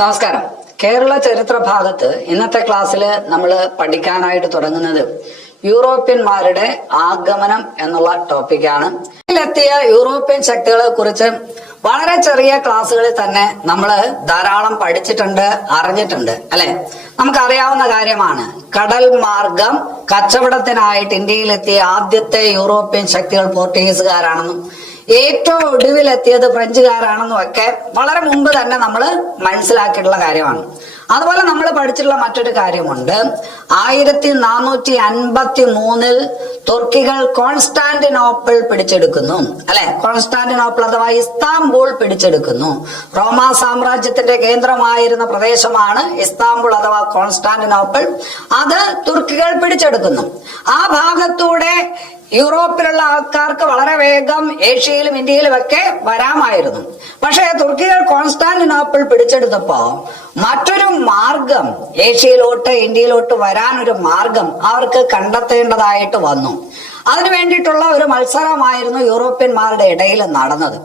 നമസ്കാരം. കേരള ചരിത്ര ഭാഗത്ത് ഇന്നത്തെ ക്ലാസ്സിൽ നമ്മൾ പഠിക്കാനായിട്ട് തുടങ്ങുന്നത് യൂറോപ്യന്മാരുടെ ആഗമനം എന്നുള്ള ടോപ്പിക്കാണ്. ഇതിലെത്തിയ യൂറോപ്യൻ ശക്തികളെ കുറിച്ച് വളരെ ചെറിയ ക്ലാസ്സുകളിൽ തന്നെ നമ്മൾ ധാരാളം പഠിച്ചിട്ടുണ്ട്, അറിഞ്ഞിട്ടുണ്ട്, അല്ലെ? നമുക്കറിയാവുന്ന കാര്യമാണ് കടൽ മാർഗം കച്ചവടത്തിനായിട്ട് ഇന്ത്യയിലെത്തിയ ആദ്യത്തെ യൂറോപ്യൻ ശക്തികൾ പോർച്ചുഗീസുകാരാണെന്നും ഏറ്റവും ഒടുവിലെത്തിയത് ഫ്രഞ്ചുകാരാണെന്നും ഒക്കെ വളരെ മുമ്പ് തന്നെ നമ്മൾ മനസ്സിലാക്കിയിട്ടുള്ള കാര്യമാണ്. അതുപോലെ നമ്മൾ പഠിച്ചിട്ടുള്ള മറ്റൊരു കാര്യമുണ്ട്. 1453 തുർക്കികൾ കോൺസ്റ്റാന്റിനോപ്പിൾ പിടിച്ചെടുക്കുന്നു, അല്ലെ? കോൺസ്റ്റാന്റിനോപ്പിൾ അഥവാ ഇസ്താംബൂൾ പിടിച്ചെടുക്കുന്നു. റോമാ സാമ്രാജ്യത്തിന്റെ കേന്ദ്രമായിരുന്ന പ്രദേശമാണ് ഇസ്താംബൂൾ അഥവാ കോൺസ്റ്റാന്റിനോപ്പിൾ. അത് തുർക്കികൾ പിടിച്ചെടുക്കുന്നു. ആ ഭാഗത്തൂടെ യൂറോപ്പിലുള്ള ആൾക്കാർക്ക് വളരെ വേഗം ഏഷ്യയിലും ഇന്ത്യയിലും ഒക്കെ വരാമായിരുന്നു. പക്ഷേ തുർക്കികൾ കോൺസ്റ്റാന്റിനോപ്പിൾ പിടിച്ചെടുത്തപ്പോ മറ്റൊരു മാർഗം, ഏഷ്യയിലോട്ട് ഇന്ത്യയിലോട്ട് വരാനൊരു മാർഗം അവർക്ക് കണ്ടെത്തേണ്ടതായിട്ട് വന്നു. അതിനു വേണ്ടിയിട്ടുള്ള ഒരു മത്സരമായിരുന്നു യൂറോപ്യന്മാരുടെ ഇടയിൽ നടന്നത്.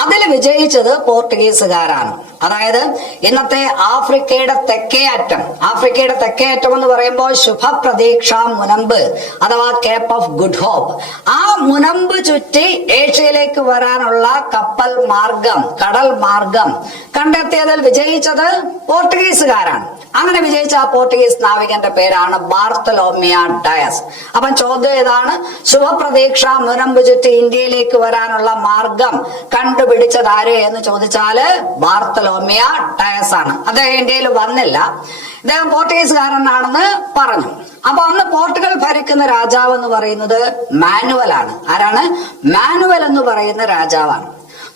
അതിൽ വിജയിച്ചത് പോർച്ചുഗീസുകാരാണ്. അതായത് ഇന്നത്തെ ആഫ്രിക്കയുടെ തെക്കേ അറ്റം എന്ന് പറയുമ്പോൾ ശുഭപ്രതീക്ഷ മുനമ്പ് അഥവാ കേപ്പ് ഓഫ് ഗുഡ് ഹോപ്പ്, ആ മുനമ്പ് ചുറ്റി ഏഷ്യയിലേക്ക് വരാനുള്ള കപ്പൽ മാർഗം, കടൽ മാർഗം കണ്ടെത്തിയതിൽ വിജയിച്ചത് പോർച്ചുഗീസുകാരാണ്. അങ്ങനെ വിജയിച്ച ആ പോർച്ചുഗീസ് നാവികന്റെ പേരാണ് ബാർത്തലോമിയ ഡയസ്. അപ്പം ചോദ്യം ഇതാണ്, ശുഭപ്രതീക്ഷ മുനമ്പ് ചുറ്റി ഇന്ത്യയിലേക്ക് വരാനുള്ള മാർഗം കണ്ടുപിടിച്ചത് ആര് എന്ന് ചോദിച്ചാല് ബാർത്തലോമിയ ഡയസ് ആണ്. അദ്ദേഹം ഇന്ത്യയിൽ വന്നില്ല, ഇദ്ദേഹം പോർച്ചുഗീസുകാരനാണെന്ന് പറഞ്ഞു. അപ്പൊ അന്ന് പോർട്ടുഗൽ ഭരിക്കുന്ന രാജാവ് എന്ന് പറയുന്നത് മാനുവൽ ആണ്. ആരാണ്? മാനുവൽ എന്ന് പറയുന്ന രാജാവാണ്.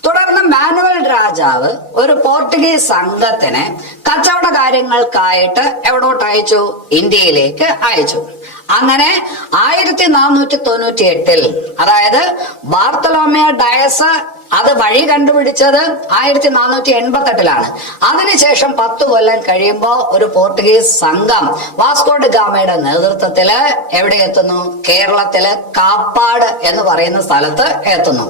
തുടർന്ന് മാനുവൽ രാജാവ് ഒരു പോർട്ടുഗീസ് സംഘത്തിനെ കച്ചവട കാര്യങ്ങൾക്കായിട്ട് എവിടോട്ട് അയച്ചു? ഇന്ത്യയിലേക്ക് അയച്ചു. അങ്ങനെ 1498 അതായത് ബാർത്തലോമിയ ഡയസ് അത് വഴി കണ്ടുപിടിച്ചത് 1488 അതിനുശേഷം 10 കൊല്ലം കഴിയുമ്പോ ഒരു പോർട്ടുഗീസ് സംഘം വാസ്കോ ഡ ഗാമയുടെ നേതൃത്വത്തില് എവിടെ എത്തുന്നു? കേരളത്തില് കാപ്പാട് എന്ന് പറയുന്ന സ്ഥലത്ത് എത്തുന്നു.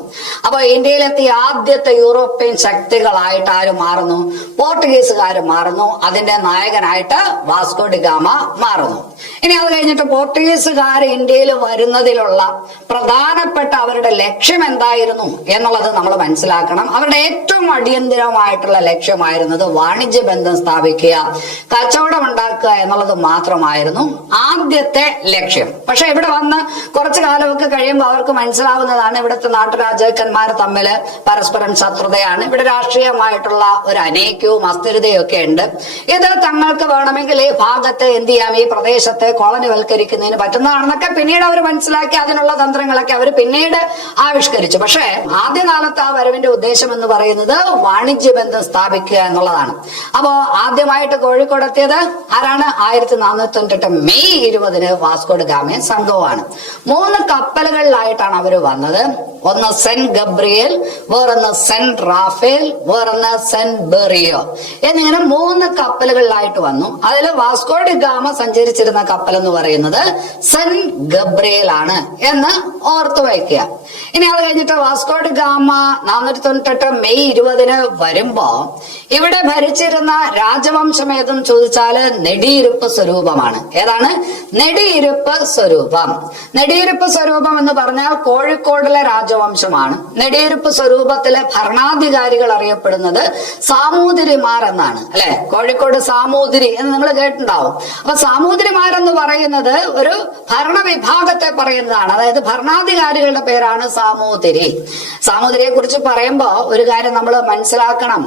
അപ്പൊ ഇന്ത്യയിലെത്തിയ ആദ്യത്തെ യൂറോപ്യൻ ശക്തികളായിട്ട് ആര് മാറുന്നു? പോർട്ടുഗീസുകാർ മാറുന്നു. അതിന്റെ നായകനായിട്ട് വാസ്കോ ഡ ഗാമ മാറുന്നു. ഇനി അത് കഴിഞ്ഞിട്ട് പോർട്ടുഗീസുകാർ ഇന്ത്യയിൽ വരുന്നതിലുള്ള പ്രധാനപ്പെട്ട അവരുടെ ലക്ഷ്യം എന്തായിരുന്നു എന്നുള്ളത് നമ്മൾ മനസ്സിലാക്കണം. അവരുടെ ഏറ്റവും അടിയന്തിരമായിട്ടുള്ള ലക്ഷ്യമായിരുന്നത് വാണിജ്യ ബന്ധം സ്ഥാപിക്കുക, കച്ചവടം ഉണ്ടാക്കുക എന്നുള്ളത് മാത്രമായിരുന്നു ആദ്യത്തെ ലക്ഷ്യം. പക്ഷെ ഇവിടെ വന്ന് കുറച്ചു കാലമൊക്കെ കഴിയുമ്പോൾ അവർക്ക് മനസ്സിലാവുന്നതാണ് ഇവിടുത്തെ നാട്ടുരാജാക്കന്മാർ തമ്മിൽ പരസ്പരം ശത്രുതയാണ്, ഇവിടെ രാഷ്ട്രീയമായിട്ടുള്ള ഒരു അനൈക്യവും അസ്ഥിരതയും ഒക്കെ ഉണ്ട്. ഇത് തങ്ങൾക്ക് വേണമെങ്കിൽ ഈ ഭാഗത്ത് എന്ത് ചെയ്യാം, ഈ പ്രദേശത്തെ കോളനിവൽക്കരിക്കുന്നതിന് പറ്റുന്നതാണെന്നൊക്കെ പിന്നീട് അവർ മനസ്സിലാക്കി അതിനുള്ള തന്ത്രങ്ങളൊക്കെ അവർ പിന്നീട് ആവിഷ്കരിച്ചു. പക്ഷേ ആദ്യകാലത്ത് ആ വരവിന്റെ ഉദ്ദേശം എന്ന് പറയുന്നത് വാണിജ്യ ബന്ധം സ്ഥാപിക്കുക എന്നുള്ളതാണ്. അപ്പോ ആദ്യമായിട്ട് കോഴിക്കോട് എത്തിയത് ആരാണ്? 1498 മെയ് 20 വാസ്കോ ഡ ഗാമയും സംഘവുമാണ്. 3 കപ്പലുകളിലായിട്ടാണ് അവർ വന്നത്. ഒന്ന് സെന്റ് ഗബ്രിയേൽ, വേറൊന്ന് സെന്റ് റാഫേൽ, വേറൊന്ന് സെന്റ് ബെറിയോ എന്നിങ്ങനെ 3 കപ്പലുകളിലായിട്ട് വന്നു. അതിൽ വാസ്കോ ഡ ഗാമ സഞ്ചരിച്ചിരുന്ന കപ്പൽ എന്ന് പറയുന്നത് സെന്റ് ഗബ്രിയേൽ ആണ് എന്ന് ഓർത്തു വയ്ക്കുക. ഇനി അത് കഴിഞ്ഞിട്ട് വാസ്കോ ഡ ഗാമ 498 മെയ് 20 വരുമ്പോ ഇവിടെ ഭരിച്ചിരുന്ന രാജവംശം ഏതെന്ന് ചോദിച്ചാല് നെടിയിരുപ്പ് സ്വരൂപമാണ്. ഏതാണ്? നെടിയിരുപ്പ് സ്വരൂപം. നെടിയിരുപ്പ് സ്വരൂപം എന്ന് പറഞ്ഞാൽ കോഴിക്കോടിലെ രാജവംശമാണ്. നെടിയിരുപ്പ് സ്വരൂപത്തിലെ ഭരണാധികാരികൾ അറിയപ്പെടുന്നത് സാമൂതിരിമാർ എന്നാണ്, അല്ലെ? കോഴിക്കോട് സാമൂതിരി എന്ന് നിങ്ങൾ കേട്ടിട്ടുണ്ടാവും. അപ്പൊ സാമൂതിരിമാരെന്ന് പറയുന്നത് ഒരു ഭരണവിഭാഗത്തെ പറയുന്നതാണ്. അതായത് ഭരണാധികാരികളുടെ പേരാണ് സാമൂതിരി. സാമൂതിരിയെ കുറിച്ച് പറയുമ്പോ ഒരു കാര്യം നമ്മൾ മനസ്സിലാക്കണം.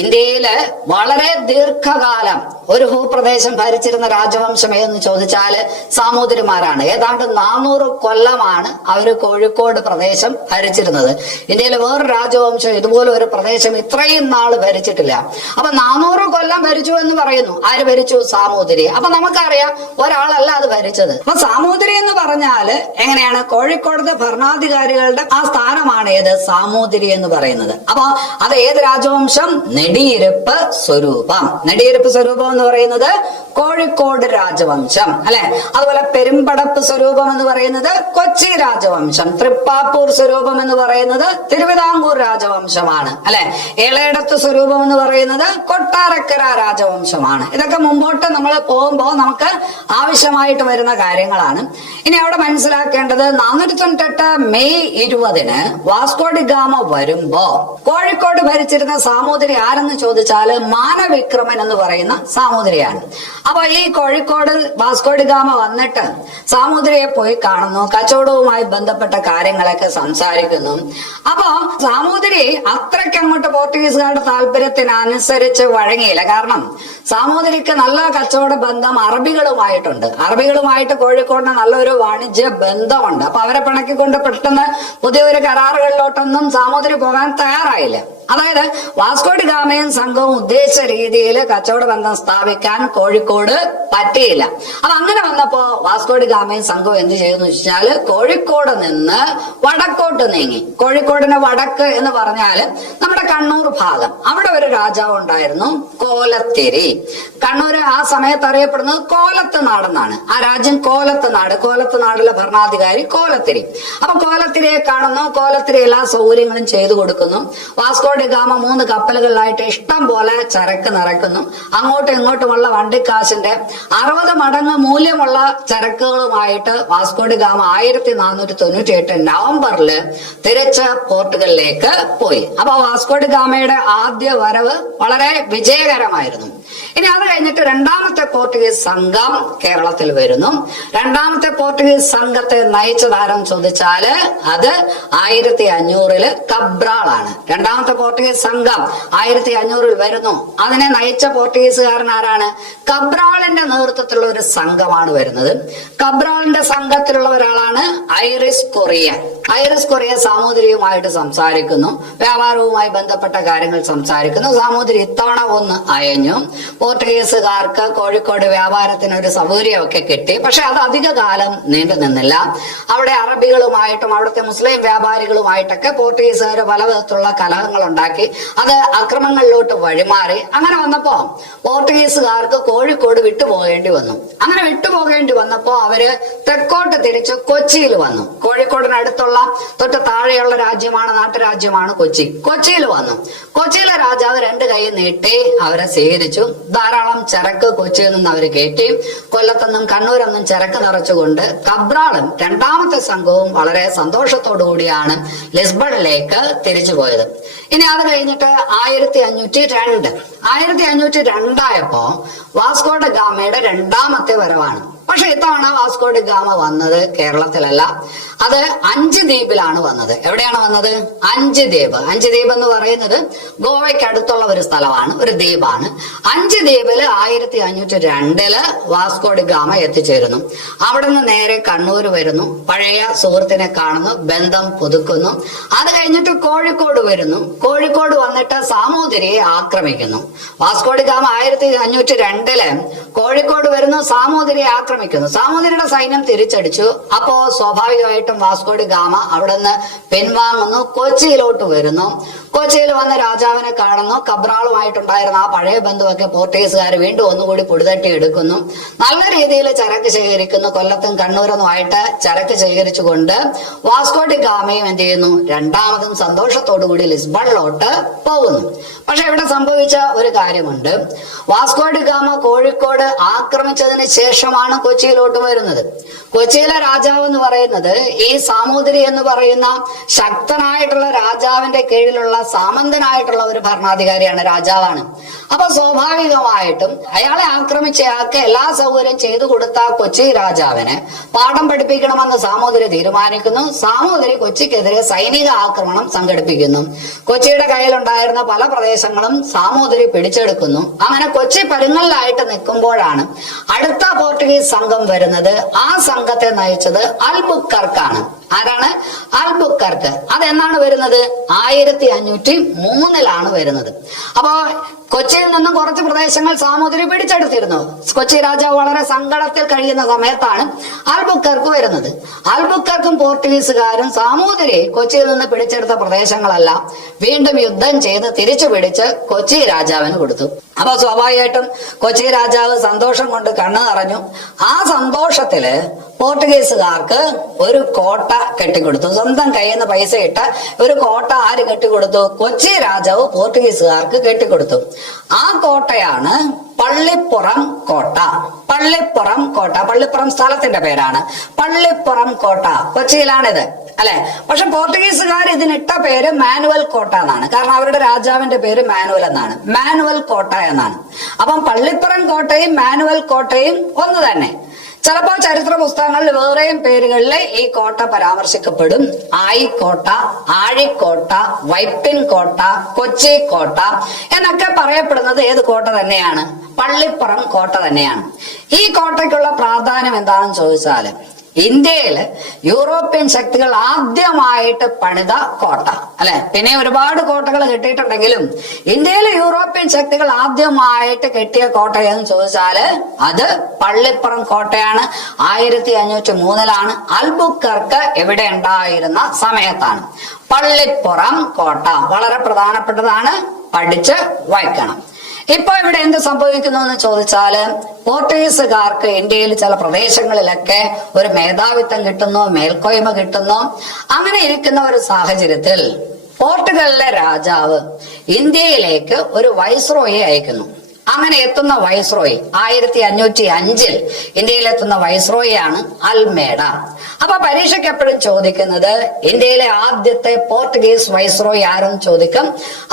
ഇന്ത്യയില് വളരെ ദീർഘകാലം ഒരു ഭൂപ്രദേശം ഭരിച്ചിരുന്ന രാജവംശം ഏതെന്ന് ചോദിച്ചാല് സാമൂതിരിമാരാണ്. ഏതാണ്ട് 400 കൊല്ലമാണ് അവര് കോഴിക്കോട് പ്രദേശം ഭരിച്ചിരുന്നത്. ഇന്ത്യയിലെ വേറൊരു രാജവംശം ഇതുപോലെ ഒരു പ്രദേശം ഇത്രയും നാള് ഭരിച്ചിട്ടില്ല. അപ്പൊ 400 കൊല്ലം ഭരിച്ചു എന്ന് പറയുന്നു. ആര് ഭരിച്ചു? സാമൂതിരി. അപ്പൊ നമുക്കറിയാം ഒരാളല്ല അത് ഭരിച്ചത്. അപ്പൊ സാമൂതിരി എന്ന് പറഞ്ഞാല് എങ്ങനെയാണ്? കോഴിക്കോടത്തെ ഭരണാധികാരികളുടെ ആ സ്ഥാനമാണ് ഏത്? സാമൂതിരി എന്ന് പറയുന്നത്. അപ്പൊ അത് ഏത് രാജവംശം? നെടിയിരുപ്പ് സ്വരൂപം. നെടിയിരുപ്പ് സ്വരൂപം എന്ന് പറയുന്നത് കോഴിക്കോട് രാജവംശം, അല്ലെ? അതുപോലെ പെരുമ്പടപ്പ് സ്വരൂപം എന്ന് പറയുന്നത് കൊച്ചി രാജവംശം. തൃപ്പാപ്പൂർ സ്വരൂപം സ്വരൂപം എന്ന് പറയുന്നത് തിരുവിതാംകൂർ രാജവംശമാണ് അല്ലെ. ഇളയിടത്ത് സ്വരൂപം എന്ന് പറയുന്നത് കൊട്ടാരക്കര രാജവംശമാണ്. ഇതൊക്കെ മുമ്പോട്ട് നമ്മൾ പോകുമ്പോൾ നമുക്ക് ആവശ്യമായിട്ട് വരുന്ന കാര്യങ്ങളാണ്. ഇനി അവിടെ മനസ്സിലാക്കേണ്ടത് 498 മെയ് 20 വാസ്കോ ഡി ഗാമ വരുമ്പോ കോഴിക്കോട് ഭരിച്ചിരുന്ന സാമൂതിരി ആരെന്ന് ചോദിച്ചാല് മാനവിക്രമൻ എന്ന് പറയുന്ന സാമൂതിരിയാണ്. അപ്പൊ ഈ കോഴിക്കോട് വാസ്കോ ഡി ഗാമ വന്നിട്ട് സാമൂതിരിയെ പോയി കാണുന്നു, കച്ചവടവുമായി ബന്ധപ്പെട്ട കാര്യങ്ങളൊക്കെ സംസാരിക്കുന്നു. അപ്പൊ സാമൂതിരി അത്രയ്ക്ക് അങ്ങോട്ട് പോർച്ചുഗീസുകാരുടെ താല്പര്യത്തിനനുസരിച്ച് വഴങ്ങിയില്ല. കാരണം സാമൂതിരിക്ക് നല്ല കച്ചവട ബന്ധം അറബികളുമായിട്ടുണ്ട്. അറബികളുമായിട്ട് കോഴിക്കോടിന് നല്ലൊരു വാണിജ്യ ബന്ധമുണ്ട്. അപ്പൊ അവരെ പിണക്കിക്കൊണ്ട് പെട്ടെന്ന് പുതിയൊരു കരാറുകളിലോട്ടൊന്നും സാമൂതിരി പോകാൻ തയ്യാറായില്ല. അതായത് വാസ്കോ ഡി ഗാമയും സംഘവും ഉദ്ദേശിച്ച രീതിയിൽ കച്ചവട ബന്ധം സ്ഥാപിക്കാൻ കോഴിക്കോട് പറ്റിയില്ല. അപ്പൊ അങ്ങനെ വന്നപ്പോ വാസ്കോ ഡി ഗാമയും സംഘവും എന്ത് ചെയ്തെന്ന് വെച്ചാല് കോഴിക്കോട് നിന്ന് വടക്കോട്ട് നീങ്ങി. കോഴിക്കോടിന് വടക്ക് എന്ന് പറഞ്ഞാല് നമ്മുടെ കണ്ണൂർ ഭാഗം. അവിടെ ഒരു രാജാവ് ഉണ്ടായിരുന്നു, കോലത്തിരി. കണ്ണൂര് ആ സമയത്ത് അറിയപ്പെടുന്നത് കോലത്ത് നാടെന്നാണ്. ആ രാജ്യം കോലത്ത് നാട്. കോലത്ത് നാടിലെ ഭരണാധികാരി കോലത്തിരി. അപ്പൊ കോലത്തിരിയെ കാണുന്നു. കോലത്തിരി എല്ലാ സൗകര്യങ്ങളും ചെയ്തു കൊടുക്കുന്നു. വാസ്കോ ഡി ഗാമ 3 കപ്പലുകളിലായിട്ട് ഇഷ്ടം പോലെ ചരക്ക് നിറയ്ക്കുന്നു. അങ്ങോട്ടും ഇങ്ങോട്ടുമുള്ള വണ്ടിക്കാശിന്റെ 60 മടങ്ങ് മൂല്യമുള്ള ചരക്കുകളുമായിട്ട് വാസ്കോ ഡി ഗാമ 1498 നവംബറിൽ തിരിച്ച് പോർട്ടുഗലിലേക്ക് പോയി. അപ്പൊ വാസ്കോ ഡി ഗാമയുടെ ആദ്യ വരവ് വളരെ വിജയകരമായിരുന്നു. ഇനി അത് കഴിഞ്ഞിട്ട് രണ്ടാമത്തെ പോർട്ടുഗീസ് സംഘം കേരളത്തിൽ വരുന്നു. രണ്ടാമത്തെ പോർട്ടുഗീസ് സംഘത്തെ നയിച്ചതാരം ചോദിച്ചാല് അത് 1500 കബ്രാളാണ്. രണ്ടാമത്തെ പോർട്ടുഗീസ് സംഘം 1500 വരുന്നു. അതിനെ നയിച്ച പോർട്ടുഗീസുകാരൻ ആരാണ്? കബ്രാളിന്റെ നേതൃത്വത്തിലുള്ള ഒരു സംഘമാണ് വരുന്നത്. കബ്രാളിന്റെ സംഘത്തിലുള്ള ഒരാളാണ് ഐറിസ് കൊറിയ. ഐറിസ് കൊറിയ സാമൂതിരിയുമായിട്ട് സംസാരിക്കുന്നു, വ്യാപാരവുമായി ബന്ധപ്പെട്ട കാര്യങ്ങൾ സംസാരിക്കുന്നു. സാമൂതിരി ഇത്തവണ ഒന്ന് അയഞ്ഞു. പോർട്ടുഗീസുകാർക്ക് കോഴിക്കോട് വ്യാപാരത്തിന് ഒരു സൗകര്യമൊക്കെ കിട്ടി. പക്ഷെ അത് അധിക കാലം നീണ്ടു നിന്നില്ല. അവിടെ അറബികളുമായിട്ടും അവിടുത്തെ മുസ്ലിം വ്യാപാരികളുമായിട്ടൊക്കെ പോർട്ടുഗീസുകാർ പല വിധത്തിലുള്ള കലഹങ്ങൾ ഉണ്ടാക്കി. അത് അക്രമങ്ങളിലോട്ട് വഴിമാറി. അങ്ങനെ വന്നപ്പോ പോർട്ടുഗീസുകാർക്ക് കോഴിക്കോട് വിട്ടുപോകേണ്ടി വന്നു. അങ്ങനെ വിട്ടുപോകേണ്ടി വന്നപ്പോ അവര് തെക്കോട്ട് തിരിച്ച് കൊച്ചിയിൽ വന്നു. കോഴിക്കോടിനടുത്തുള്ള തൊട്ട് താഴെയുള്ള രാജ്യമാണ്, നാട്ടുരാജ്യമാണ് കൊച്ചി. കൊച്ചിയിൽ വന്നു. കൊച്ചിയിലെ രാജാവ് 2 കൈ നീട്ടി അവരെ സ്വീകരിച്ചു. ധാരാളം ചരക്ക് കൊച്ചിയിൽ നിന്ന് അവർ കയറ്റി. കൊല്ലത്തൊന്നും കണ്ണൂരൊന്നും ചരക്ക് നിറച്ചുകൊണ്ട് കബ്രാളും രണ്ടാമത്തെ സംഘവും വളരെ സന്തോഷത്തോടു കൂടിയാണ് ലിസ്ബണിലേക്ക് തിരിച്ചു പോയത്. ഇനി അത് കഴിഞ്ഞിട്ട് 1502 ആയപ്പോ വാസ്കോ ഡി ഗാമയുടെ രണ്ടാമത്തെ വരവാണ്. പക്ഷെ ഇത്തവണ വാസ്കോ ഡി ഗാമ വന്നത് കേരളത്തിലല്ല, അത് അഞ്ചുദ്വീപിലാണ് വന്നത്. എവിടെയാണ് വന്നത്? അഞ്ചുദ്വീപ്. അഞ്ചുദ്വീപ് എന്ന് പറയുന്നത് ഗോവയ്ക്ക് അടുത്തുള്ള ഒരു സ്ഥലമാണ്, ഒരു ദ്വീപാണ്. അഞ്ചുദ്വീപില് 1502 വാസ്കോ ഡി ഗാമ എത്തിച്ചേരുന്നു. അവിടെ നിന്ന് നേരെ കണ്ണൂർ വരുന്നു. പഴയ സുഹൃത്തിനെ കാണുന്നു, ബന്ധം പുതുക്കുന്നു. അത് കഴിഞ്ഞിട്ട് കോഴിക്കോട് വരുന്നു. കോഴിക്കോട് വന്നിട്ട് സാമൂതിരിയെ ആക്രമിക്കുന്നു. വാസ്കോ ഡി ഗാമ 1502 കോഴിക്കോട് വരുന്നു, സാമൂതിരിയെ ആക്രമിക്കുന്നു. സാമൂതിരിയുടെ സൈന്യം തിരിച്ചടിച്ചു. അപ്പോ സ്വാഭാവികമായിട്ടും വാസ്കോ ഡി ഗാമ അവിടെ നിന്ന് പിൻവാങ്ങുന്നു, കൊച്ചിയിലോട്ട് വരുന്നു. കൊച്ചിയിൽ വന്ന് രാജാവിനെ കാണുന്നു. കബ്രാളുമായിട്ടുണ്ടായിരുന്ന ആ പഴയ ബന്ധുവൊക്കെ പോർട്ടുഗീസുകാർ വീണ്ടും ഒന്നുകൂടി പൊടിതട്ടി എടുക്കുന്നു. നല്ല രീതിയിൽ ചരക്ക് ശേഖരിക്കുന്നു. കൊല്ലത്തും കണ്ണൂരൊന്നുമായിട്ട് ചരക്ക് ശേഖരിച്ചുകൊണ്ട് വാസ്കോ ഡി ഗാമയും എന്ത് ചെയ്യുന്നു? രണ്ടാമതും സന്തോഷത്തോടു കൂടി ലിസ്ബണിലോട്ട് പോകുന്നു. പക്ഷെ ഇവിടെ സംഭവിച്ച ഒരു കാര്യമുണ്ട്. വാസ്കോ ഡി ഗാമ കോഴിക്കോട് ആക്രമിച്ചതിന് ശേഷമാണ് കൊച്ചിയിലോട്ട് വരുന്നത്. കൊച്ചിയിലെ രാജാവ് എന്ന് പറയുന്നത് ഈ സാമൂതിരി എന്ന് പറയുന്ന ശക്തനായിട്ടുള്ള രാജാവിന്റെ കീഴിലുള്ള സാമന്തനായിട്ടുള്ള ഒരു ഭരണാധികാരിയാണ്, രാജാവാണ്. അപ്പൊ സ്വാഭാവികമായിട്ടും അയാളെ ആക്രമിച്ചയാൾക്ക് എല്ലാ സൗകര്യം ചെയ്തു കൊടുത്ത കൊച്ചി രാജാവിനെ പാഠം പഠിപ്പിക്കണമെന്ന് സാമൂതിരി തീരുമാനിക്കുന്നു. സാമൂതിരി കൊച്ചിക്കെതിരെ സൈനിക ആക്രമണം സംഘടിപ്പിക്കുന്നു. കൊച്ചിയുടെ കയ്യിലുണ്ടായിരുന്ന പല പ്രദേശങ്ങളും സാമൂതിരി പിടിച്ചെടുക്കുന്നു. അങ്ങനെ കൊച്ചി പരുങ്ങലിലായിട്ട് നിൽക്കുമ്പോഴാണ് അടുത്ത പോർട്ടുഗീസ് സംഘം വരുന്നത്. ആ സംഘത്തെ നയിച്ചത് അൽബുക്കർക്കാണ്. ആരാണ്? അൽബുക്കർക്ക്. അതെന്നാണ് വരുന്നത്? 1503 വരുന്നത്. അപ്പോ കൊച്ചിയിൽ നിന്നും കുറച്ച് പ്രദേശങ്ങൾ സാമൂതിരി പിടിച്ചെടുത്തിരുന്നു. കൊച്ചി രാജാവ് വളരെ സങ്കടത്തിൽ കഴിയുന്ന സമയത്താണ് അൽബുക്കർക്ക് വരുന്നത്. അൽബുക്കർക്കും പോർട്ടുഗീസുകാരും സാമൂതിരി കൊച്ചിയിൽ നിന്ന് പിടിച്ചെടുത്ത പ്രദേശങ്ങളെല്ലാം വീണ്ടും യുദ്ധം ചെയ്ത് തിരിച്ചു പിടിച്ച് കൊച്ചി രാജാവിന് കൊടുത്തു. അപ്പൊ സ്വാഭാവികമായിട്ടും കൊച്ചി രാജാവ് സന്തോഷം കൊണ്ട് കണ്ണു നിറഞ്ഞു. ആ സന്തോഷത്തില് പോർട്ടുഗീസുകാർക്ക് ഒരു കോട്ട കെട്ടിക്കൊടുത്തു. സ്വന്തം കയ്യിൽ നിന്ന് പൈസ ഇട്ട് ഒരു കോട്ട ആര് കെട്ടിക്കൊടുത്തു? കൊച്ചി രാജാവ് പോർട്ടുഗീസുകാർക്ക് കെട്ടിക്കൊടുത്തു. ആ കോട്ടയാണ് പള്ളിപ്പുറം കോട്ട. പള്ളിപ്പുറം കോട്ട, പള്ളിപ്പുറം സ്ഥലത്തിന്റെ പേരാണ്. പള്ളിപ്പുറം കോട്ട കൊച്ചിയിലാണിത്, അല്ലെ? പക്ഷെ പോർട്ടുഗീസുകാർ ഇതിനിട്ട പേര് മാനുവൽ കോട്ട എന്നാണ്. കാരണം അവരുടെ രാജാവിന്റെ പേര് മാനുവൽ എന്നാണ്. മാനുവൽ കോട്ട എന്നാണ്. അപ്പം പള്ളിപ്പുറം കോട്ടയും മാനുവൽ കോട്ടയും ഒന്ന് തന്നെ. ചിലപ്പോൾ ചരിത്ര പുസ്തകങ്ങളിൽ വേറെയും പേരുകളിൽ ഈ കോട്ട പരാമർശിക്കപ്പെടും. ആയിക്കോട്ട, ആഴിക്കോട്ട, വൈപ്പിൻ കോട്ട, കൊച്ചി കോട്ട എന്നൊക്കെ പറയപ്പെടുന്നത് ഏത് കോട്ട തന്നെയാണ്? പള്ളിപ്പുറം കോട്ട തന്നെയാണ്. ഈ കോട്ടയ്ക്കുള്ള പ്രാധാന്യം എന്താണെന്ന് ചോദിച്ചാല്, ഇന്ത്യയില് യൂറോപ്യൻ ശക്തികൾ ആദ്യമായിട്ട് പണിത കോട്ട, അല്ലെ? പിന്നെ ഒരുപാട് കോട്ടകൾ കെട്ടിയിട്ടുണ്ടെങ്കിലും ഇന്ത്യയിലെ യൂറോപ്യൻ ശക്തികൾ ആദ്യമായിട്ട് കെട്ടിയ കോട്ട എന്ന് ചോദിച്ചാല് അത് പള്ളിപ്പുറം കോട്ടയാണ്. 1503 അൽബുക്കർക്ക് എവിടെ ഉണ്ടായിരുന്ന സമയത്താണ്. പള്ളിപ്പുറം കോട്ട വളരെ പ്രധാനപ്പെട്ടതാണ്, പഠിച്ച് വായിക്കണം. ഇപ്പൊ ഇവിടെ എന്ത് സംഭവിക്കുന്നു എന്ന് ചോദിച്ചാല്, പോർട്ടുഗീസുകാർക്ക് ഇന്ത്യയിൽ ചില പ്രദേശങ്ങളിലൊക്കെ ഒരു മേധാവിത്വം കിട്ടുന്നു, മേൽക്കോയ്മ കിട്ടുന്നു. അങ്ങനെ ഇരിക്കുന്ന ഒരു സാഹചര്യത്തിൽ പോർട്ടുഗലിലെ രാജാവ് ഇന്ത്യയിലേക്ക് ഒരു വൈസ്രോയെ അയക്കുന്നു. അങ്ങനെ എത്തുന്ന വൈസ്രോയി 1505 ഇന്ത്യയിലെത്തുന്ന വൈസ്രോയിയാണ് അൽമേഡ. അപ്പൊ പരീക്ഷയ്ക്ക് എപ്പോഴും ചോദിക്കുന്നത് ഇന്ത്യയിലെ ആദ്യത്തെ പോർട്ടുഗീസ് വൈസ്രോയി ആരെന്ന് ചോദിക്കും.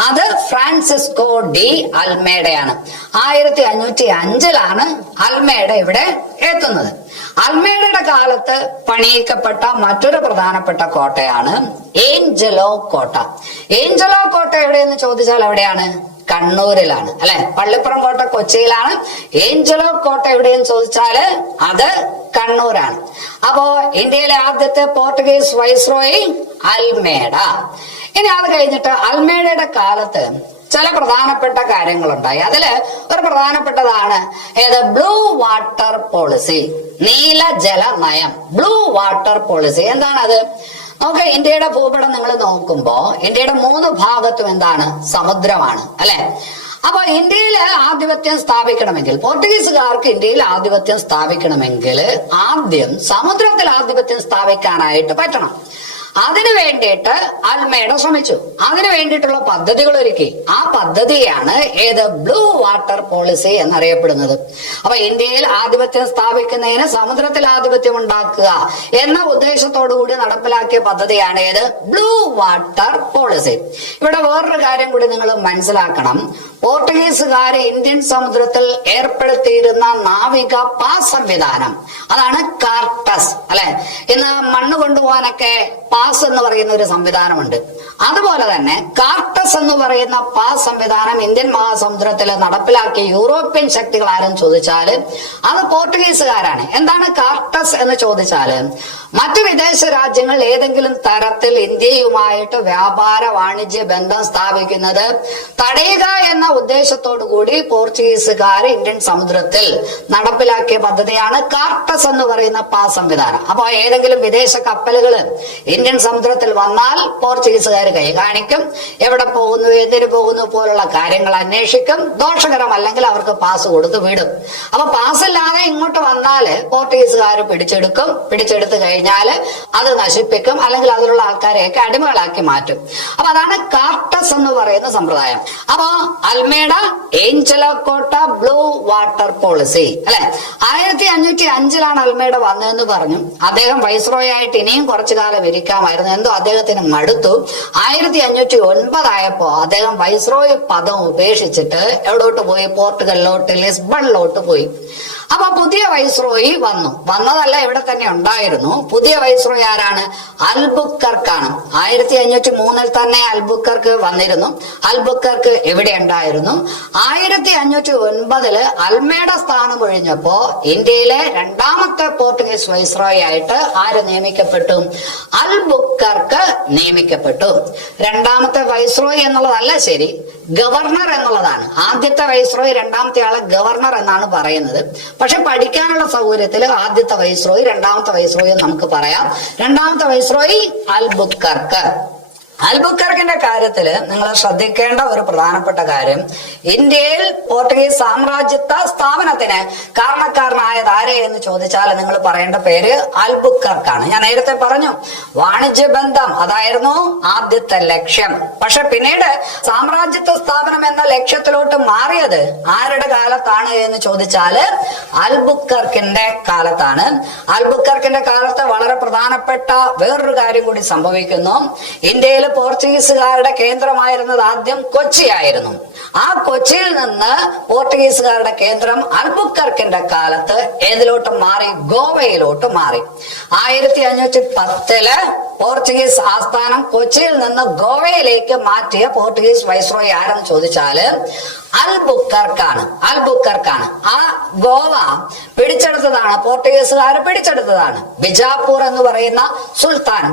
അത് ഫ്രാൻസിസ്കോ ഡി അൽമേഡയാണ്. 1505 അൽമേഡ ഇവിടെ എത്തുന്നത്. അൽമേഡയുടെ കാലത്ത് പണിയിക്കപ്പെട്ട മറ്റൊരു പ്രധാനപ്പെട്ട കോട്ടയാണ് ഏഞ്ചലോ കോട്ട. ഏഞ്ചലോ കോട്ട എവിടെയെന്ന് ചോദിച്ചാൽ എവിടെയാണ്? കണ്ണൂരിലാണ്, അല്ലെ? പള്ളിപ്പുറം കോട്ട കൊച്ചിയിലാണ്. ഏഞ്ചലോ കോട്ട എവിടെയെന്ന് ചോദിച്ചാല് അത് കണ്ണൂരാണ്. അപ്പോ ഇന്ത്യയിലെ ആദ്യത്തെ പോർട്ടുഗീസ് വൈസ്രോയി അൽമേഡ. ഇനി അത് കഴിഞ്ഞിട്ട് അൽമേഡയുടെ കാലത്ത് ചില പ്രധാനപ്പെട്ട കാര്യങ്ങളുണ്ടായി. അതില് ഒരു പ്രധാനപ്പെട്ടതാണ് ഏത്? ബ്ലൂ വാട്ടർ പോളിസി, നീല ജല നയം. ബ്ലൂ വാട്ടർ പോളിസി എന്താണത്? നമുക്ക് ഇന്ത്യയുടെ ഭൂപടം നിങ്ങൾ നോക്കുമ്പോ ഇന്ത്യയുടെ 3 ഭാഗത്തും എന്താണ്? സമുദ്രമാണ്, അല്ലെ? അപ്പൊ ഇന്ത്യയിൽ ആധിപത്യം സ്ഥാപിക്കണമെങ്കിൽ, പോർട്ടുഗീസുകാർക്ക് ഇന്ത്യയിൽ ആധിപത്യം സ്ഥാപിക്കണമെങ്കിൽ ആദ്യം സമുദ്രത്തിൽ ആധിപത്യം സ്ഥാപിക്കാനായിട്ട് പറ്റണം. അതിനു വേണ്ടിയിട്ട് അൽമേഡ ശ്രമിച്ചു. അതിനു വേണ്ടിയിട്ടുള്ള പദ്ധതികൾ ഒരുക്കി. ആ പദ്ധതിയാണ് ഏത്? ബ്ലൂ വാട്ടർ പോളിസി എന്നറിയപ്പെടുന്നത്. അപ്പൊ ഇന്ത്യയിൽ ആധിപത്യം സ്ഥാപിക്കുന്നതിന് സമുദ്രത്തിൽ ആധിപത്യം ഉണ്ടാക്കുക എന്ന ഉദ്ദേശത്തോടു കൂടി നടപ്പിലാക്കിയ പദ്ധതിയാണ് ഏത്? Blue water policy. ഇവിടെ വേറൊരു കാര്യം കൂടി നിങ്ങൾ മനസ്സിലാക്കണം. പോർട്ടുഗീസുകാര് ഇന്ത്യൻ സമുദ്രത്തിൽ ഏർപ്പെടുത്തിയിരുന്ന നാവിക പാസ് സംവിധാനം, അതാണ് കാർട്ടസ്, അല്ലെ? ഇന്ന് മണ്ണ് കൊണ്ടുപോകാനൊക്കെ പാസ് എന്ന് പറയുന്ന ഒരു സംവിധാനമുണ്ട്. അതുപോലെ തന്നെ കാർട്ടസ് എന്ന് പറയുന്ന പാസ് സംവിധാനം ഇന്ത്യൻ മഹാസമുദ്രത്തിൽ നടപ്പിലാക്കിയ യൂറോപ്യൻ ശക്തികൾ ആരെന്ന് ചോദിച്ചാല് അത് പോർട്ടുഗീസുകാരാണ്. എന്താണ് കാർട്ടസ് എന്ന് ചോദിച്ചാല്, മറ്റു വിദേശ രാജ്യങ്ങൾ ഏതെങ്കിലും തരത്തിൽ ഇന്ത്യയുമായിട്ട് വ്യാപാര വാണിജ്യ ബന്ധം സ്ഥാപിക്കുന്നത് തടയുക എന്ന ഉദ്ദേശത്തോടു കൂടി പോർച്ചുഗീസുകാർ ഇന്ത്യൻ സമുദ്രത്തിൽ നടപ്പിലാക്കിയ പദ്ധതിയാണ് കാർട്ടസ് എന്ന് പറയുന്ന പാസ് സംവിധാനം. അപ്പൊ ഏതെങ്കിലും വിദേശ കപ്പലുകൾ ഇന്ത്യൻ സമുദ്രത്തിൽ വന്നാൽ പോർച്ചുഗീസുകാർ കൈ കാണിക്കും, എവിടെ പോകുന്നു, എന്തിനു പോകുന്നു പോലുള്ള കാര്യങ്ങൾ അന്വേഷിക്കും. ദോഷകരമല്ലെങ്കിൽ അവർക്ക് പാസ് കൊടുത്ത് വിടും. അപ്പൊ പാസ്സില്ലാതെ ഇങ്ങോട്ട് വന്നാല് പോർച്ചുഗീസുകാർ പിടിച്ചെടുക്കും. പിടിച്ചെടുത്ത് കഴിഞ്ഞാല് അത് നശിപ്പിക്കും, അല്ലെങ്കിൽ അതിലുള്ള ആൾക്കാരെയൊക്കെ അടിമകളാക്കി മാറ്റും. അപ്പൊ അതാണ് കാർട്ടസ് എന്ന് പറയുന്ന സമ്പ്രദായം. അപ്പൊ അൽമേഡ, ഏഞ്ചലോ കോട്ട, ബ്ലൂ വാട്ടർ പോളിസി, അല്ലെ? 1505 അൽമേഡ വന്നതെന്ന് പറഞ്ഞു. അദ്ദേഹം വൈസ്രോയി ആയിട്ട് ഇനിയും കുറച്ചു കാലം ഇരിക്കാമായിരുന്നു. എന്തോ അദ്ദേഹത്തിന് മടുത്തു. 1509 ആയപ്പോ അദ്ദേഹം വൈസ്രോയി പദം ഉപേക്ഷിച്ചിട്ട് എവിടോട്ട് പോയി? പോർട്ടുഗലിലോട്ട്, ലിസ്ബണിലോട്ട് പോയി. അപ്പൊ പുതിയ വൈസ്രോയി വന്നതല്ല, ഇവിടെ തന്നെ ഉണ്ടായിരുന്നു. പുതിയ വൈസ്രോയി ആരാണ്? അൽബുക്കർക്കാണ്. 1503 തന്നെ അൽബുക്കർക്ക് വന്നിരുന്നു. അൽബുക്കർക്ക് എവിടെ ഉണ്ടായിരുന്നു? 1509 അൽമേഡ സ്ഥാനം ഒഴിഞ്ഞപ്പോ ഇന്ത്യയിലെ രണ്ടാമത്തെ പോർട്ടുഗീസ് വൈസ്രോയി ആയിട്ട് ആര് നിയമിക്കപ്പെട്ടു? അൽബുക്കർക്ക് നിയമിക്കപ്പെട്ടു. രണ്ടാമത്തെ വൈസ്രോയി എന്നുള്ളതല്ല ശരി, ഗവർണർ എന്നുള്ളതാണ്. ആദ്യത്തെ വൈസ്രോയി, രണ്ടാമത്തെ ആളെ ഗവർണർ എന്നാണ് പറയുന്നത്. പക്ഷെ പഠിക്കാനുള്ള സൗകര്യത്തിൽ ആദ്യത്തെ വൈസ്രോയി, രണ്ടാമത്തെ വൈസ്രോയി നമുക്ക് പറയാം. രണ്ടാമത്തെ വൈസ്രോയി അൽബുക്കർക്ക്. അൽബുക്കർക്കിന്റെ കാര്യത്തില് നിങ്ങൾ ശ്രദ്ധിക്കേണ്ട ഒരു പ്രധാനപ്പെട്ട കാര്യം, ഇന്ത്യയിൽ പോർട്ടുഗീസ് സാമ്രാജ്യത്വ സ്ഥാപനത്തിന് കാരണക്കാരനായത് ആരെ എന്ന് ചോദിച്ചാൽ നിങ്ങൾ പറയേണ്ട പേര് അൽബുക്കർക്കാണ്. ഞാൻ നേരത്തെ പറഞ്ഞു, വാണിജ്യ ബന്ധം അതായിരുന്നു ആദ്യത്തെ ലക്ഷ്യം. പക്ഷെ പിന്നീട് സാമ്രാജ്യത്വ സ്ഥാപനം എന്ന ലക്ഷ്യത്തിലോട്ട് മാറിയത് ആരുടെ കാലത്താണ് എന്ന് ചോദിച്ചാല് അൽബുക്കർക്കിന്റെ കാലത്താണ്. അൽബുക്കർക്കിന്റെ കാലത്ത് വളരെ പ്രധാനപ്പെട്ട വേറൊരു കാര്യം കൂടി സംഭവിക്കുന്നു. ഇന്ത്യയിൽ പോർച്ചുഗീസുകാരുടെ കേന്ദ്രമായിരുന്നത് ആദ്യം കൊച്ചിയായിരുന്നു. ആ കൊച്ചിയിൽ നിന്ന് പോർച്ചുഗീസുകാരുടെ കേന്ദ്രം അൽബുക്കർക്കിന്റെ കാലത്ത് ഏതിലോട്ട് മാറി? ഗോവയിലോട്ട് മാറി. 1510 പോർച്ചുഗീസ് ആസ്ഥാനം കൊച്ചിയിൽ നിന്ന് ഗോവയിലേക്ക് മാറ്റിയ പോർച്ചുഗീസ് വൈസ്രോയി ആരെന്ന് ചോദിച്ചാല് അൽബുക്കർക്കാണ്. ആ ഗോവ പിടിച്ചെടുത്തതാണ്, പോർട്ടുഗീസുകാർ പിടിച്ചെടുത്തതാണ്. ബിജാപൂർ എന്ന് പറയുന്ന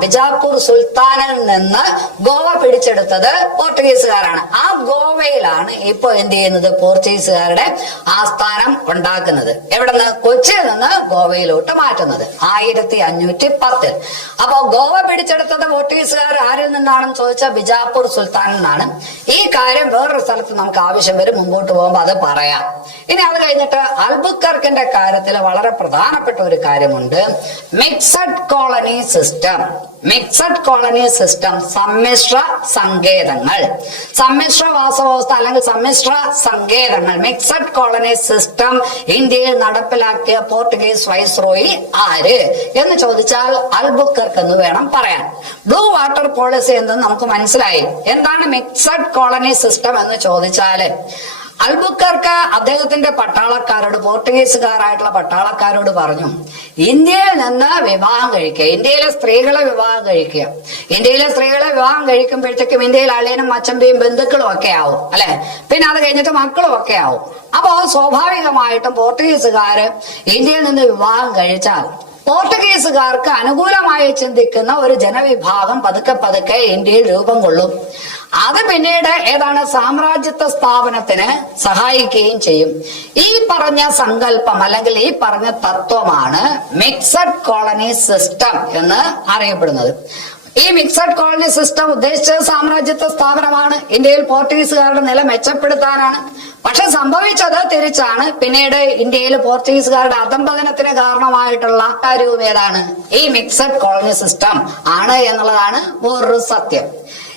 ബിജാപൂർ സുൽത്താനിൽ നിന്ന് ഗോവ പിടിച്ചെടുത്തത് പോർട്ടുഗീസുകാരാണ്. ആ ഗോവയിലാണ് ഇപ്പൊ എന്ത് ചെയ്യുന്നത്? പോർച്ചുഗീസുകാരുടെ ആസ്ഥാനം ഉണ്ടാക്കുന്നത്. എവിടെന്ന്? കൊച്ചിയിൽ നിന്ന് ഗോവയിലോട്ട് മാറ്റുന്നത് 1510. അപ്പോ ഗോവ പിടിച്ചെടുത്തത് പോർട്ടുഗീസുകാർ ആരിൽ നിന്നാണെന്ന് ചോദിച്ചാൽ ബിജാപൂർ സുൽത്താനിൽ നിന്നാണ്. ഈ കാര്യം വേറൊരു സ്ഥലത്ത് നമുക്ക് ആവശ്യം വരും, മുമ്പോട്ട് പോകുമ്പോൾ അത് പറയാം. ഇനി അത് കഴിഞ്ഞിട്ട് അൽബുക്കർക്കിന്റെ കാര്യത്തിൽ വളരെ പ്രധാനപ്പെട്ട ഒരു കാര്യമുണ്ട്, മിക്സഡ് കോളനി സിസ്റ്റം. സമ്മിശ്ര സങ്കേതങ്ങൾ, സമ്മിശ്ര വാസവ്യവസ്ഥ അല്ലെങ്കിൽ സമ്മിശ്ര സങ്കേതങ്ങൾ, മിക്സഡ് കോളനി സിസ്റ്റം ഇന്ത്യയിൽ നടപ്പിലാക്കിയ പോർട്ടുഗീസ് വൈസ്രോയി ആര് എന്ന് ചോദിച്ചാൽ അൽബുക്കർക്ക് എന്ന് വേണം പറയാൻ. ബ്ലൂ വാട്ടർ പോളിസി എന്ന് നമുക്ക് മനസ്സിലായി. എന്താണ് മിക്സഡ് കോളനി സിസ്റ്റം എന്ന് ചോദിച്ചാല്, അൽബുക്കർക്ക് അദ്ദേഹത്തിന്റെ പട്ടാളക്കാരോട്, പോർട്ടുഗീസുകാരായിട്ടുള്ള പട്ടാളക്കാരോട് പറഞ്ഞു, ഇന്ത്യയിൽ നിന്ന് വിവാഹം കഴിക്കുക, ഇന്ത്യയിലെ സ്ത്രീകളെ വിവാഹം കഴിക്കുക. ഇന്ത്യയിലെ സ്ത്രീകളെ വിവാഹം കഴിക്കുമ്പോഴത്തേക്കും ഇന്ത്യയിൽ അളിയനും അച്ഛമ്പയും ബന്ധുക്കളും ഒക്കെ ആവും, അല്ലെ? പിന്നെ അത് കഴിഞ്ഞിട്ട് മക്കളും ഒക്കെ ആവും. അപ്പോ സ്വാഭാവികമായിട്ടും പോർട്ടുഗീസുകാര് ഇന്ത്യയിൽ നിന്ന് വിവാഹം കഴിച്ചാൽ പോർട്ടുഗീസുകാർക്ക് അനുകൂലമായി ചിന്തിക്കുന്ന ഒരു ജനവിഭാഗം പതുക്കെ ഇന്ത്യയിൽ രൂപം കൊള്ളും. അത് പിന്നീട് ഏതാണ്? സാമ്രാജ്യത്വ സ്ഥാപനത്തിന് സഹായിക്കുകയും ചെയ്യും. ഈ പറഞ്ഞ സങ്കല്പം അല്ലെങ്കിൽ ഈ പറഞ്ഞ തത്വമാണ് മിക്സഡ് കോളനി സിസ്റ്റം എന്ന് അറിയപ്പെടുന്നത്. ഈ മിക്സഡ് കോളനി സിസ്റ്റം ഉദ്ദേശിച്ചത് സാമ്രാജ്യത്വ സ്ഥാപനമാണ്, ഇന്ത്യയിൽ പോർട്ടുഗീസുകാരുടെ നില മെച്ചപ്പെടുത്താനാണ്. പക്ഷെ സംഭവിച്ചത് തിരിച്ചാണ്. പിന്നീട് ഇന്ത്യയിൽ പോർച്ചുഗീസുകാരുടെ അധംപതനത്തിന് കാരണമായിട്ടുള്ള കാര്യവും ഏതാണ്? ഈ മിക്സഡ് കോളനി സിസ്റ്റം ആണ് എന്നുള്ളതാണ് വേറൊരു സത്യം.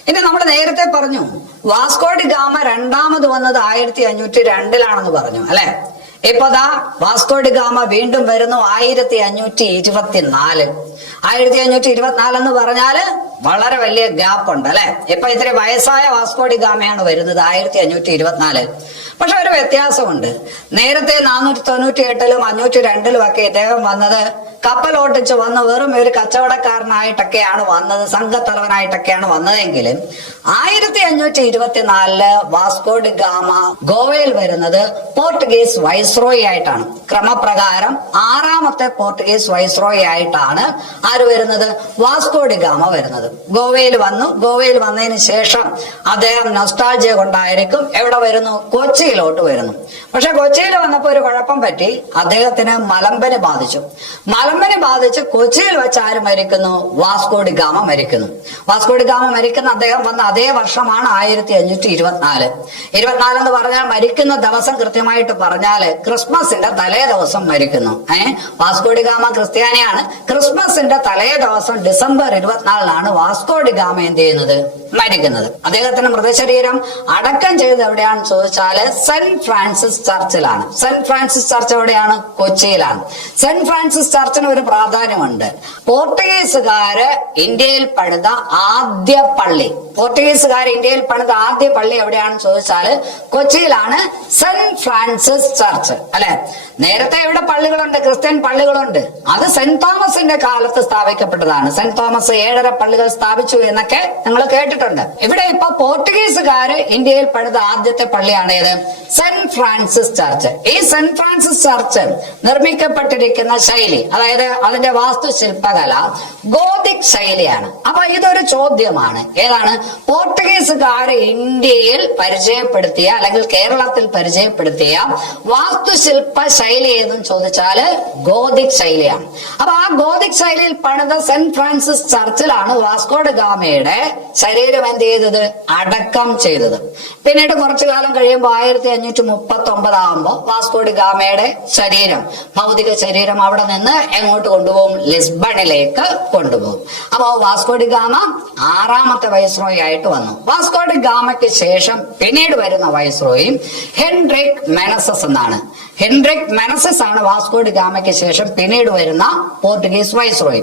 ഇനി നമ്മൾ നേരത്തെ പറഞ്ഞു വാസ്കോ ഡി ഗാമ രണ്ടാമത് വന്നത് 1502 പറഞ്ഞു, അല്ലെ? ഇപ്പൊ ദാ വാസ്കോ ഡി ഗാമ വീണ്ടും വരുന്നു 1524. 1524 എന്ന് പറഞ്ഞാല് വളരെ വലിയ ഗ്യാപ്പ് ഉണ്ട്, അല്ലെ? ഇപ്പൊ ഇത്തിരി വയസ്സായ വാസ്കോ ഡി ഗാമയാണ് വരുന്നത് 1524. പക്ഷെ ഒരു വ്യത്യാസമുണ്ട്. നേരത്തെ 498-ലും 502-ലും ഒക്കെ ഇദ്ദേഹം വന്നത് കപ്പലോട്ടിച്ച് വന്ന് വെറും ഒരു കച്ചവടക്കാരനായിട്ടൊക്കെയാണ് വന്നത്, സംഘത്തലവനായിട്ടൊക്കെയാണ് വന്നതെങ്കിലും 1524 വാസ്കോ ഡി ഗാമ ഗോവയിൽ വരുന്നത് പോർട്ടുഗീസ് വൈസ്രോയി ആയിട്ടാണ്. ക്രമപ്രകാരം 6ാമത്തെ പോർട്ടുഗീസ് വൈസ്രോയി ആയിട്ടാണ് ആര് വരുന്നത്? വാസ്കോ ഡി ഗാമ വരുന്നത്. ഗോവയിൽ വന്നു. ഗോവയിൽ വന്നതിന് ശേഷം അദ്ദേഹം നൊസ്റ്റാൾജിയ കൊണ്ടായിരിക്കും എവിടെ വരുന്നു? കൊച്ചിയിലോട്ട് വരുന്നു. പക്ഷെ കൊച്ചിയിൽ വന്നപ്പോ ഒരു കുഴപ്പം പറ്റി, അദ്ദേഹത്തിന് മലമ്പനി ബാധിച്ചു. മലമ്പനി ബാധിച്ച് കൊച്ചിയിൽ വെച്ച് ആര് മരിക്കുന്നു? വാസ്കോ ഡി ഗാമ മരിക്കുന്നു. വാസ്കോ ഡി ഗാമ മരിക്കുന്ന അദ്ദേഹം വന്ന അതേ വർഷമാണ് 1524. 24 എന്ന് പറഞ്ഞാൽ മരിക്കുന്ന ദിവസം കൃത്യമായിട്ട് പറഞ്ഞാല് ക്രിസ്മസിന്റെ തലേ ദിവസം മരിക്കുന്നു. വാസ്കോ ഡി ഗാമ ക്രിസ്ത്യാനിയാണ്. ക്രിസ്മസിന്റെ തലേ ദിവസം ഡിസംബർ 24 വാസ്കോ ഡി ഗാമ എന്ത് ചെയ്യുന്നത്? മരിക്കുന്നത്. അദ്ദേഹത്തിന്റെ മൃതശരീരം അടക്കം ചെയ്ത് എവിടെയാണെന്ന് ചോദിച്ചാല് സെന്റ് ഫ്രാൻസിസ് ചർച്ചിലാണ്. സെന്റ് ഫ്രാൻസിസ് ചർച്ച് എവിടെയാണ്? കൊച്ചിയിലാണ്. സെന്റ് ഫ്രാൻസിസ് ചർച്ചിന് ഒരു പ്രാധാന്യമുണ്ട്. പോർട്ടുഗീസുകാര് ഇന്ത്യയിൽ പണിത ആദ്യ പള്ളി, എവിടെയാണെന്ന് ചോദിച്ചാല് കൊച്ചിയിലാണ് സെന്റ് ഫ്രാൻസിസ് ചർച്ച്, അല്ലെ? നേരത്തെ ഇവിടെ പള്ളികളുണ്ട്, ക്രിസ്ത്യൻ പള്ളികളുണ്ട്. അത് സെന്റ് തോമസിന്റെ കാലത്ത് സ്ഥാപിക്കപ്പെട്ടതാണ്. സെന്റ് തോമസ് 7.5 പള്ളികൾ സ്ഥാപിച്ചു എന്നൊക്കെ നിങ്ങൾ കേട്ടിട്ടുണ്ട്. ഇവിടെ ഇപ്പൊ പോർട്ടുഗീസുകാര് ഇന്ത്യയിൽ പണിത ആദ്യത്തെ പള്ളിയാണ് ഏത്? Saint Francis church. ഈ സെന്റ് ഫ്രാൻസിസ് ചർച്ച് നിർമ്മിക്കപ്പെട്ടിരിക്കുന്ന ശൈലി, അതായത് അതിന്റെ വാസ്തുശില്പകല ഗോതിക് ശൈലിയാണ്. അപ്പൊ ഇതൊരു ചോദ്യമാണ്. ഏതാണ്? പോർട്ടുഗീസുകാര് ഇന്ത്യയിൽ പരിചയപ്പെടുത്തിയ അല്ലെങ്കിൽ കേരളത്തിൽ പരിചയപ്പെടുത്തിയ വാസ്തുശില്പ ശൈലി ഏതെന്ന് ചോദിച്ചാല് ഗോതിക് ശൈലിയാണ്. അപ്പൊ ആ ഗോതിക് ശൈലിയിൽ പണിത സെന്റ് ഫ്രാൻസിസ് ചർച്ചിലാണ് വാസ്കോ ഡി ഗാമയുടെ ശരീരം ശരീരം എന്ത് ചെയ്തത്? അടക്കം ചെയ്തത്. പിന്നീട് കുറച്ചു കാലം കഴിയുമ്പോൾ 1539 ആകുമ്പോൾ വാസ്കോ ഡി ഗാമയുടെ ശരീരം, ഭൗതിക ശരീരം അവിടെ നിന്ന് എങ്ങോട്ട് കൊണ്ടുപോകും? ലിസ്ബണിലേക്ക് കൊണ്ടുപോകും. അപ്പോ വാസ്കോ ഡി ഗാമ 6ാമത്തെ വൈസ്രോയി ആയിട്ട് വന്നു. വാസ്കോ ഡി ഗാമയ്ക്ക് ശേഷം പിന്നീട് വരുന്ന വൈസ്രോയി ഹെൻറിക് മെനസസ് എന്നാണ്. ഹെൻറിക് മെനസസ് ആണ് വാസ്കോ ഡി ഗാമയ്ക്ക് ശേഷം പിന്നീട് വരുന്ന പോർട്ടുഗീസ് വൈസ്രോയി.